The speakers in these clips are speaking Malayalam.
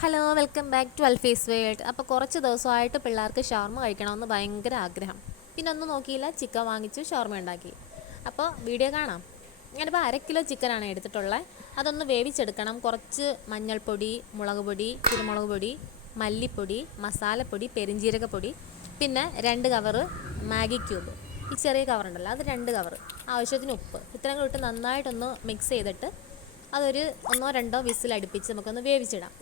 Hello welcome back to Alfees world അപ്പോൾ കുറച്ച് ദിവസമായിട്ട് പിള്ളേർക്ക് ഷവർമ കഴിക്കണമെന്ന് ഭയങ്കര ആഗ്രഹം. പിന്നെ ഒന്നും നോക്കിയില്ല ചിക്കൻ വാങ്ങിച്ചു ഷവർമ ഉണ്ടാക്കി. അപ്പോൾ വീഡിയോ കാണാം. ഞാനിപ്പോൾ അര കിലോ ചിക്കനാണ് എടുത്തിട്ടുള്ളത് അതൊന്ന് വേവിച്ചെടുക്കണം. കുറച്ച് മഞ്ഞൾപ്പൊടി മുളക് പൊടി കുരുമുളക് പൊടി മല്ലിപ്പൊടി മസാലപ്പൊടി പെരിഞ്ജീരകപ്പൊടി പിന്നെ രണ്ട് കവറ് മാഗി ക്യൂബ്. ഈ ചെറിയ കവറുണ്ടല്ലോ അത് രണ്ട് കവറ് ആവശ്യത്തിന് ഉപ്പ്. ഇത്രയും കൂടി നന്നായിട്ടൊന്ന് മിക്സ് ചെയ്തിട്ട് അതൊരു ഒന്നോ രണ്ടോ വിസിൽ അടുപ്പിച്ച് നമുക്കൊന്ന് വേവിച്ചിടാം.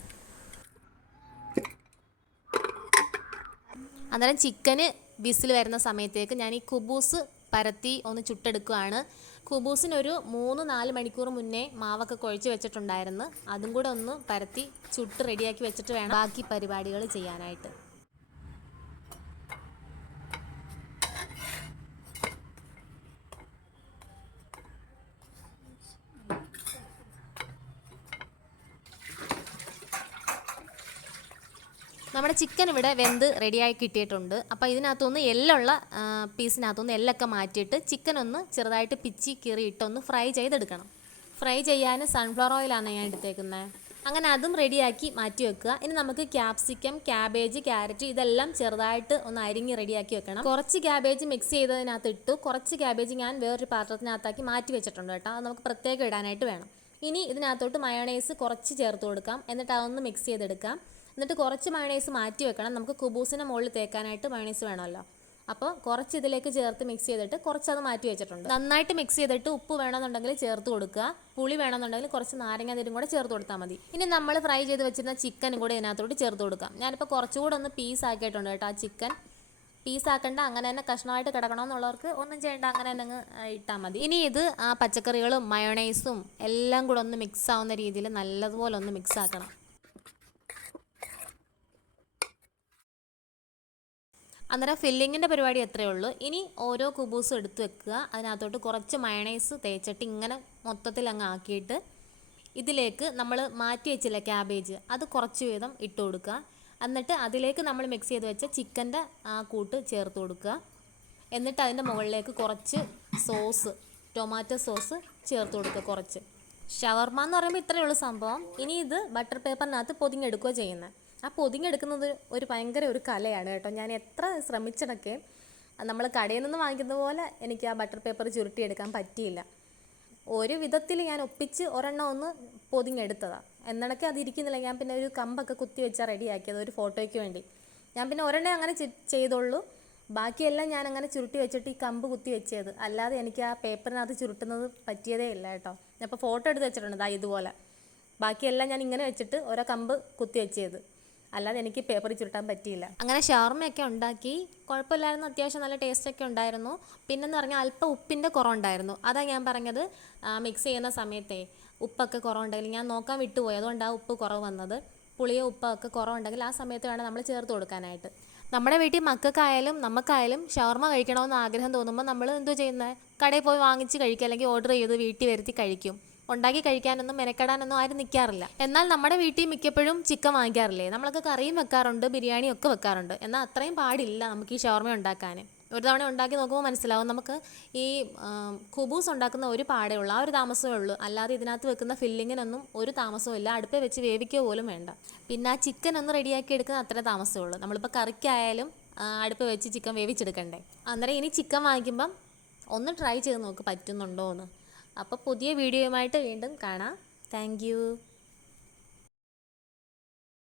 അന്നേരം ചിക്കന് വിസിൽ വരുന്ന സമയത്തേക്ക് ഞാൻ ഈ കുബൂസ് പരത്തി ഒന്ന് ചുട്ടെടുക്കുകയാണ് കുബൂസിനൊരു മൂന്ന് നാല് മണിക്കൂർ മുന്നേ മാവൊക്കെ കുഴച്ച് വെച്ചിട്ടുണ്ടായിരുന്നു. അതും കൂടെ ഒന്ന് പരത്തി ചുട്ട് റെഡിയാക്കി വെച്ചിട്ട് വേണം ബാക്കി പരിപാടികൾ ചെയ്യാനായിട്ട്. നമ്മുടെ ചിക്കൻ ഇവിടെ വെന്ത് റെഡിയായി കിട്ടിയിട്ടുണ്ട്. അപ്പോൾ ഇതിനകത്തുനിന്ന് എല്ലുള്ള പീസിനകത്തുനിന്ന് എല്ലൊക്കെ മാറ്റിയിട്ട് ചിക്കൻ ഒന്ന് ചെറുതായിട്ട് പിച്ചി കീറിയിട്ട് ഒന്ന് ഫ്രൈ ചെയ്തെടുക്കണം ഫ്രൈ ചെയ്യാൻ സൺഫ്ലവർ ഓയിലാണ് ഞാൻ എടുത്തേക്കുന്നത് അങ്ങനെ അതും റെഡിയാക്കി മാറ്റി വെക്കുക. ഇനി നമുക്ക് ക്യാപ്സിക്കം ക്യാബേജ് ക്യാരറ്റ് ഇതെല്ലാം ചെറുതായിട്ട് ഒന്ന് അരിഞ്ഞ് റെഡിയാക്കി വെക്കണം. കുറച്ച് ക്യാബേജ് മിക്സ് ചെയ്തതിനകത്ത് ഇട്ടു. കുറച്ച് ക്യാബേജ് ഞാൻ വേറൊരു പാത്രത്തിനകത്താക്കി മാറ്റി വെച്ചിട്ടുണ്ട് കേട്ടോ. അത് നമുക്ക് പ്രത്യേകം ഇടാനായിട്ട് വേണം. ഇനി ഇതിനകത്തോട്ട് മയോണൈസ് കുറച്ച് ചേർത്ത് കൊടുക്കാം. എന്നിട്ട് അതൊന്ന് മിക്സ് ചെയ്തെടുക്കാം. എന്നിട്ട് കുറച്ച് മയണൈസ് മാറ്റി വെക്കണം. നമുക്ക് കുബൂസിന്റെ മുകളിൽ തേക്കാനായിട്ട് മയണൈസ് വേണമല്ലോ. അപ്പോൾ കുറച്ച് ഇതിലേക്ക് ചേർത്ത് മിക്സ് ചെയ്തിട്ട് കുറച്ച് അത് മാറ്റി വെച്ചിട്ടുണ്ട്. നന്നായിട്ട് മിക്സ് ചെയ്തിട്ട് ഉപ്പ് വേണമെന്നുണ്ടെങ്കിൽ ചേർത്ത് കൊടുക്കുക. പുളി വേണമെന്നുണ്ടെങ്കിൽ കുറച്ച് നാരങ്ങ നീരും കൂടെ ചേർത്ത് കൊടുത്താൽ മതി. ഇനി നമ്മൾ ഫ്രൈ ചെയ്ത് വെച്ചിരുന്ന ചിക്കനും കൂടെ ഇതിനകത്തോട്ട് ചേർത്ത് കൊടുക്കാം. ഞാനിപ്പോൾ കുറച്ചുകൂടെ ഒന്ന് പീസ് ആക്കിയിട്ടുണ്ട് കേട്ടോ ആ ചിക്കൻ പീസ് ആക്കണ്ട അങ്ങനെ തന്നെ കഷ്ണമായിട്ട് കിടക്കണമെന്നുള്ളവർക്ക് ഒന്നും ചെയ്യേണ്ട അങ്ങനെ തന്നെ അങ്ങ് ഇട്ടാൽ മതി. ഇനി ഇത് ആ പച്ചക്കറികളും മയോണൈസും എല്ലാം കൂടെ ഒന്ന് മിക്സ് ആവുന്ന രീതിയിൽ നല്ലതുപോലെ ഒന്ന് മിക്സ് ആക്കണം. അന്നേരം ഫില്ലിങ്ങിന്റെ പരിപാടി എത്രയേ ഉള്ളൂ. ഇനി ഓരോ കുബൂസും എടുത്ത് വെക്കുക. അതിനകത്തോട്ട് കുറച്ച് മയണൈസ് തേച്ചിട്ട് ഇങ്ങനെ മൊത്തത്തിൽ അങ്ങ് ആക്കിയിട്ട് ഇതിലേക്ക് നമ്മൾ മാറ്റി വെച്ചില്ല ക്യാബേജ് അത് കുറച്ച് വീതം ഇട്ട് കൊടുക്കുക. എന്നിട്ട് അതിലേക്ക് നമ്മൾ മിക്സ് ചെയ്ത് വെച്ച ചിക്കന്റെ ആ കൂട്ട് ചേർത്ത് കൊടുക്കുക. എന്നിട്ട് അതിന്റെ മുകളിലേക്ക് കുറച്ച് സോസ് ടൊമാറ്റോ സോസ് ചേർത്ത് കൊടുക്കുക കുറച്ച്. ഷവർമ എന്ന് പറയുമ്പോൾ ഇത്രയേ ഉള്ളൂ സംഭവം. ഇനി ഇത് ബട്ടർ പേപ്പറിനകത്ത് പൊതിഞ്ഞെടുക്കുകയോ ചെയ്യുന്നത്. ആ പൊതിഞ്ഞെടുക്കുന്നത് ഒരു ഭയങ്കര ഒരു കലയാണ് കേട്ടോ. ഞാൻ എത്ര ശ്രമിച്ചിടൊക്കെ നമ്മൾ കടയിൽ നിന്ന് വാങ്ങിക്കുന്ന പോലെ എനിക്ക് ആ ബട്ടർ പേപ്പർ ചുരുട്ടിയെടുക്കാൻ പറ്റിയില്ല. ഒരു വിധത്തിൽ ഞാൻ ഒപ്പിച്ച് ഒരെണ്ണം ഒന്ന് പൊതിഞ്ഞെടുത്തതാണ് എന്നിടയ്ക്ക് അത് ഇരിക്കുന്നില്ല. ഞാൻ പിന്നെ ഒരു കമ്പൊക്കെ കുത്തി വെച്ചാൽ റെഡിയാക്കിയത് ഒരു ഫോട്ടോയ്ക്ക് വേണ്ടി. ഞാൻ പിന്നെ ഒരെണ്ണം അങ്ങനെ ചെയ്തുള്ളൂ. ബാക്കിയെല്ലാം ഞാൻ അങ്ങനെ ചുരുട്ടി വെച്ചിട്ട് ഈ കമ്പ് കുത്തി വെച്ചത്. അല്ലാതെ എനിക്ക് ആ പേപ്പറിനകത്ത് ചുരുട്ടുന്നത് പറ്റിയതേ ഇല്ല കേട്ടോ. ഞാൻ ഇപ്പോൾ ഫോട്ടോ എടുത്ത് വെച്ചിട്ടുണ്ട് ഇതുപോലെ. ബാക്കിയെല്ലാം ഞാൻ ഇങ്ങനെ വെച്ചിട്ട് ഓരോ കമ്പ് കുത്തി വെച്ചത്. അല്ലാതെ എനിക്ക് പേപ്പർ ചുരുട്ടാൻ പറ്റിയില്ല. അങ്ങനെ ഷവർമയൊക്കെ ഉണ്ടാക്കി. കുഴപ്പമില്ലായിരുന്നു അത്യാവശ്യം നല്ല ടേസ്റ്റ് ഒക്കെ ഉണ്ടായിരുന്നു. പിന്നെന്ന് പറഞ്ഞാൽ അല്പം ഉപ്പിന്റെ കുറവുണ്ടായിരുന്നു. അതാ ഞാൻ പറഞ്ഞത് മിക്സ് ചെയ്യുന്ന സമയത്തെ ഉപ്പൊക്കെ കുറവുണ്ടെങ്കിൽ ഞാൻ നോക്കാൻ വിട്ടുപോയി. അതുകൊണ്ട് ആ ഉപ്പ് കുറവ് വന്നത്. പുളിയോ ഉപ്പൊക്കെ കുറവുണ്ടെങ്കിൽ ആ സമയത്ത് വേണം നമ്മൾ ചേർത്ത് കൊടുക്കാനായിട്ട്. നമ്മുടെ വീട്ടിൽ മക്കൾക്കായാലും നമുക്കായാലും ഷവർമ കഴിക്കണമെന്ന് ആഗ്രഹം തോന്നുമ്പോൾ നമ്മൾ എന്തോ ചെയ്യുന്നത് കടയിൽ പോയി വാങ്ങിച്ച് കഴിക്കുക അല്ലെങ്കിൽ ഓർഡർ ചെയ്ത് വീട്ടിൽ വരുത്തി കഴിക്കും. ഉണ്ടാക്കി കഴിക്കാനൊന്നും മെനക്കെടാനൊന്നും ആരും നിൽക്കാറില്ല എന്നാൽ നമ്മുടെ വീട്ടിൽ മിക്കപ്പോഴും ചിക്കൻ വാങ്ങിക്കാറില്ലേ? നമ്മളൊക്കെ കറിയും വെക്കാറുണ്ട് ബിരിയാണിയും ഒക്കെ വെക്കാറുണ്ട്. എന്നാൽ അത്രയും പാടില്ല നമുക്ക് ഈ ഷവർമ ഉണ്ടാക്കാൻ. ഒരു തവണ ഉണ്ടാക്കി നോക്കുമ്പോൾ മനസ്സിലാവും നമുക്ക് ഈ കുബൂസ് ഉണ്ടാക്കുന്ന ഒരു പാടേ ഉള്ളൂ ആ ഒരു താമസമേ ഉള്ളൂ. അല്ലാതെ ഇതിനകത്ത് വെക്കുന്ന ഫില്ലിങ്ങിനൊന്നും ഒരു താമസവും ഇല്ല. അടുപ്പേ വെച്ച് വേവിക്കുക പോലും വേണ്ട. പിന്നെ ആ ചിക്കൻ ഒന്ന് റെഡിയാക്കി എടുക്കുന്ന അത്ര താമസമേ ഉള്ളൂ. നമ്മളിപ്പോൾ കറിക്കായാലും അടുപ്പ് വെച്ച് ചിക്കൻ വേവിച്ചെടുക്കണ്ടേ? അന്നേരം ഇനി ചിക്കൻ വാങ്ങിക്കുമ്പം ഒന്ന് ട്രൈ ചെയ്ത് നോക്ക് പറ്റുന്നുണ്ടോ എന്ന്. അപ്പോൾ പുതിയ വീഡിയോയുമായിട്ട് വീണ്ടും കാണാം. താങ്ക്